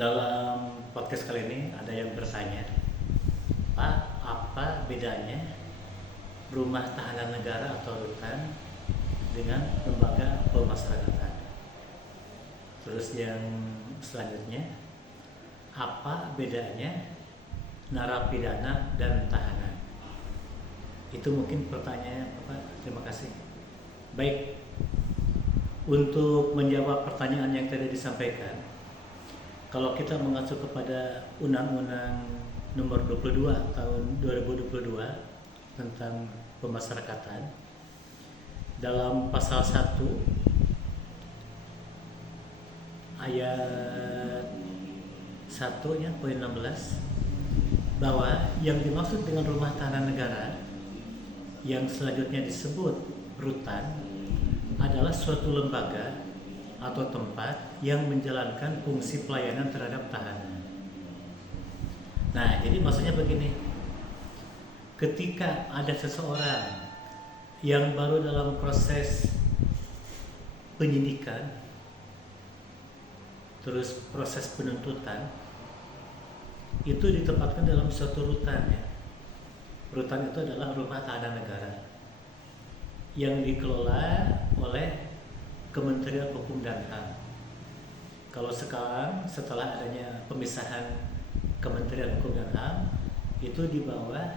Dalam podcast kali ini ada yang bertanya, Pak, apa bedanya rumah tahanan negara atau rutan dengan lembaga pemasyarakatan? Terus yang selanjutnya, apa bedanya narapidana dan tahanan? Itu mungkin pertanyaannya, Bapak. Terima kasih. Baik, untuk menjawab pertanyaan yang tadi disampaikan, kalau kita mengacu kepada Undang-Undang Nomor 22 Tahun 2022 tentang pemasyarakatan, dalam pasal 1 ayat 1 ya, poin 16, bahwa yang dimaksud dengan rumah tahanan negara yang selanjutnya disebut rutan adalah suatu lembaga atau tempat yang menjalankan fungsi pelayanan terhadap tahanan. Nah, jadi maksudnya begini, ketika ada seseorang yang baru dalam proses penyidikan, terus proses penuntutan, itu ditempatkan dalam suatu rutan ya. Rutan itu adalah rumah tahanan negara yang dikelola oleh Kementerian Hukum dan HAM. Kalau sekarang setelah adanya pemisahan Kementerian Hukum dan HAM, itu di bawah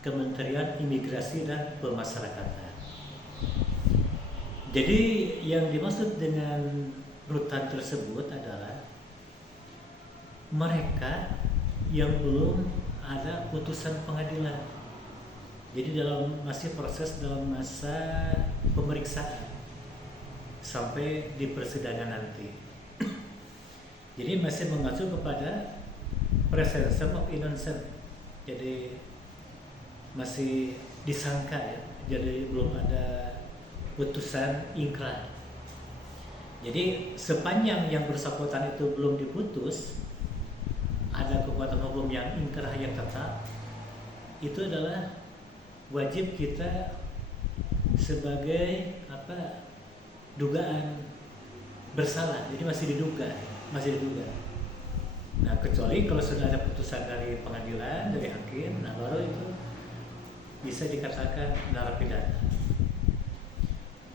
Kementerian Imigrasi dan Pemasyarakatan. Jadi yang dimaksud dengan rutan tersebut adalah mereka yang belum ada putusan pengadilan. Jadi masih proses dalam masa pemeriksaan sampai di persidangan nanti. Jadi masih mengacu kepada presumption of innocence. Jadi masih disangka ya. Jadi belum ada putusan ingkrah. Jadi sepanjang yang bersangkutan itu belum diputus, ada kekuatan hukum yang ingkrah yang tetap, itu adalah wajib kita sebagai dugaan bersalah. Jadi masih diduga. Nah, kecuali kalau sudah ada putusan dari pengadilan, dari hakim, nah baru itu bisa dikatakan narapidana.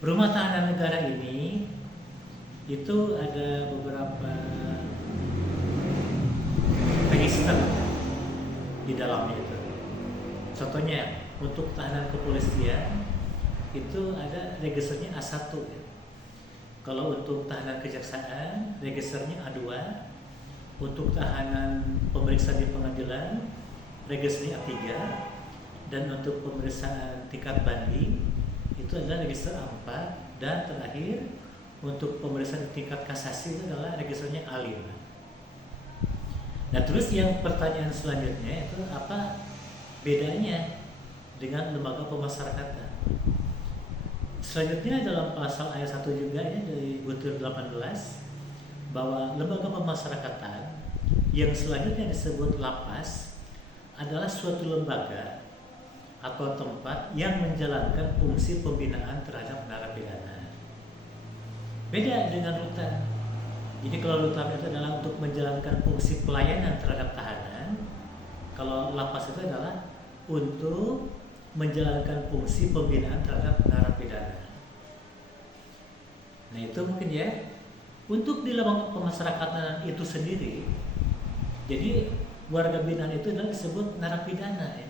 Rumah tahanan negara ini itu ada beberapa register di dalamnya itu. Contohnya untuk tahanan kepolisian itu ada registernya A1 ya. Kalau untuk tahanan kejaksaan registernya A2. Untuk tahanan pemeriksaan di pengadilan registernya A3. Dan untuk pemeriksaan tingkat banding itu adalah register A4. Dan terakhir untuk pemeriksaan tingkat kasasi itu adalah registernya A5. Nah, terus yang pertanyaan selanjutnya itu apa bedanya dengan lembaga pemasyarakatan? Selanjutnya dalam pasal ayat 1 juga ya, dari butir 18, bahwa lembaga pemasyarakatan yang selanjutnya disebut lapas adalah suatu lembaga atau tempat yang menjalankan fungsi pembinaan terhadap narapidana. Beda dengan rutan. Jadi kalau rutan itu adalah untuk menjalankan fungsi pelayanan terhadap tahanan, kalau lapas itu adalah untuk menjalankan fungsi pembinaan terhadap narapidana. Nah, itu mungkin ya. Untuk di lembaga pemasyarakatan itu sendiri, jadi warga binaan itu adalah disebut narapidana ya.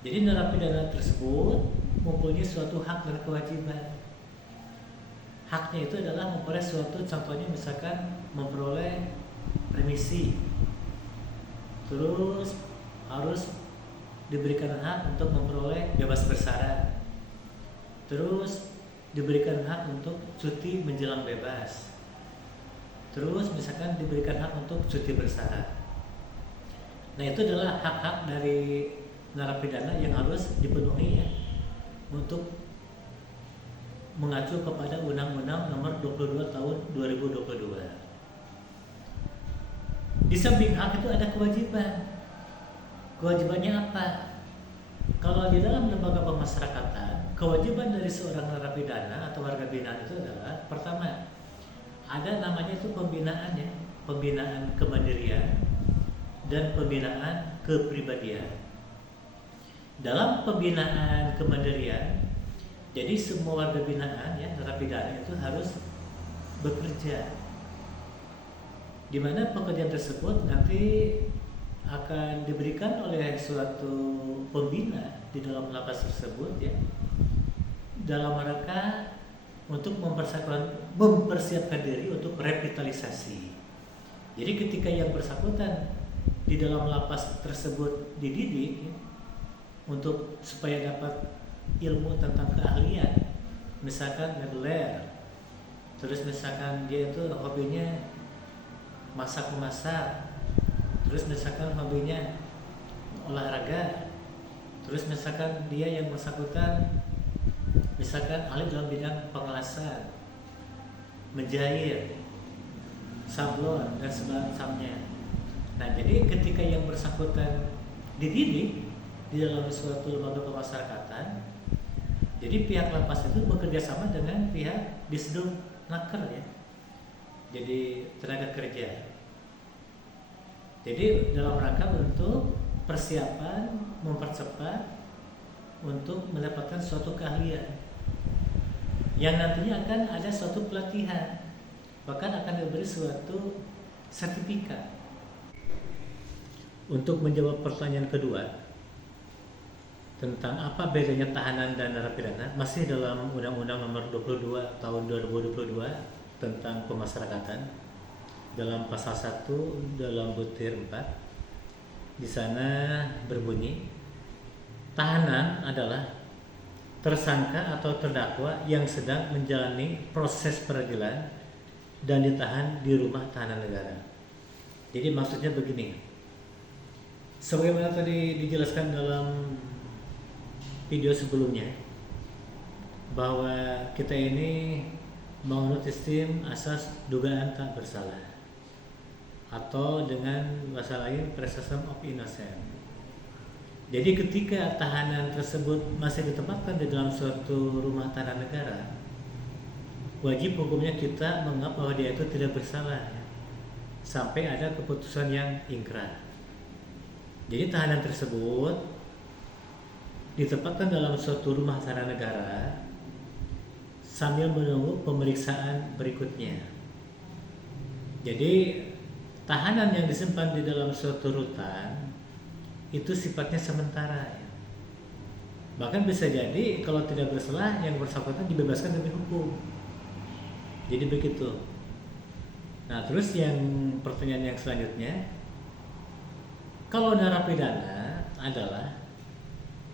Jadi narapidana tersebut mempunyai suatu hak dan kewajiban. Haknya itu adalah memperoleh suatu, contohnya misalkan memperoleh remisi, terus harus diberikan hak untuk memperoleh bebas bersyarat, terus diberikan hak untuk cuti menjelang bebas, terus misalkan diberikan hak untuk cuti bersyarat. Nah, itu adalah hak-hak dari narapidana yang harus dipenuhi ya, untuk mengacu kepada Undang-Undang Nomor 22 Tahun 2022. Di samping hak itu ada kewajiban. Kewajibannya apa? Kalau di dalam lembaga pemasyarakatan, kewajiban dari seorang narapidana atau warga binaan itu adalah pertama, ada namanya itu pembinaan ya, pembinaan kemandirian dan pembinaan kepribadian. Dalam pembinaan kemandirian, jadi semua warga binaan ya narapidana itu harus bekerja, di mana pekerjaan tersebut nanti akan diberikan oleh suatu pembina di dalam lapas tersebut ya, dalam rangka untuk mempersiapkan diri untuk revitalisasi. Jadi ketika yang bersangkutan di dalam lapas tersebut dididik ya, untuk supaya dapat ilmu tentang keahlian, misalkan mebeler, terus misalkan dia itu hobinya masak-memasak, terus misalkan hobinya olahraga, terus misalkan dia yang bersangkutan misalkan ahli dalam bidang pengelasan, menjahit, sablon dan sebagainya. Nah, jadi ketika yang bersangkutan dididik di dalam suatu lembaga pemasyarakatan, jadi pihak lapas itu bekerja sama dengan pihak Disduk Naker ya, jadi tenaga kerja. Jadi dalam rangka untuk persiapan mempercepat untuk mendapatkan suatu keahlian yang nantinya akan ada suatu pelatihan, bahkan akan diberi suatu sertifikat. Untuk menjawab pertanyaan kedua tentang apa bedanya tahanan dan narapidana, masih dalam Undang-Undang Nomor 22 Tahun 2022 tentang pemasyarakatan, dalam pasal 1 dalam butir 4, di sana berbunyi, tahanan adalah tersangka atau terdakwa yang sedang menjalani proses peradilan dan ditahan di rumah tahanan negara. Jadi maksudnya begini, sebagaimana tadi dijelaskan dalam video sebelumnya, bahwa kita ini menganut sistem asas dugaan tak bersalah, atau dengan bahasa lain presumption of innocence. Jadi ketika tahanan tersebut masih ditempatkan di dalam suatu rumah tahanan negara, wajib hukumnya kita menganggap bahwa dia itu tidak bersalah sampai ada keputusan yang ingkrah. Jadi tahanan tersebut ditempatkan dalam suatu rumah tahanan negara sambil menunggu pemeriksaan berikutnya. Jadi tahanan yang disimpan di dalam suatu rutan itu sifatnya sementara ya. Bahkan bisa jadi kalau tidak bersalah yang bersangkutan dibebaskan demi hukum. Jadi begitu. Nah, terus yang pertanyaan yang selanjutnya, kalau narapidana adalah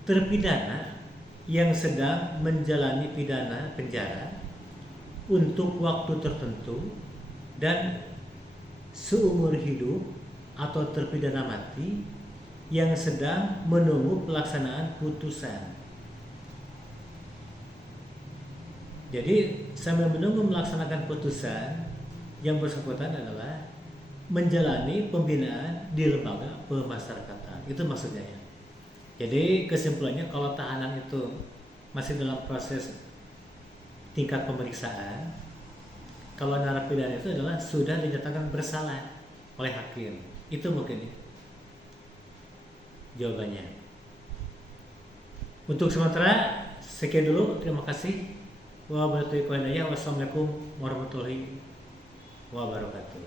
terpidana yang sedang menjalani pidana penjara untuk waktu tertentu dan seumur hidup, atau terpidana mati yang sedang menunggu pelaksanaan putusan. Jadi sambil menunggu melaksanakan putusan, yang bersangkutan adalah menjalani pembinaan di lembaga pemasyarakatan. Itu maksudnya ya. Jadi kesimpulannya, kalau tahanan itu masih dalam proses tingkat pemeriksaan, kalau narapidana itu adalah sudah dinyatakan bersalah oleh hakim. Itu mungkin ya jawabannya. Untuk sementara sekian dulu, terima kasih. Wassalamualaikum warahmatullahi wabarakatuh.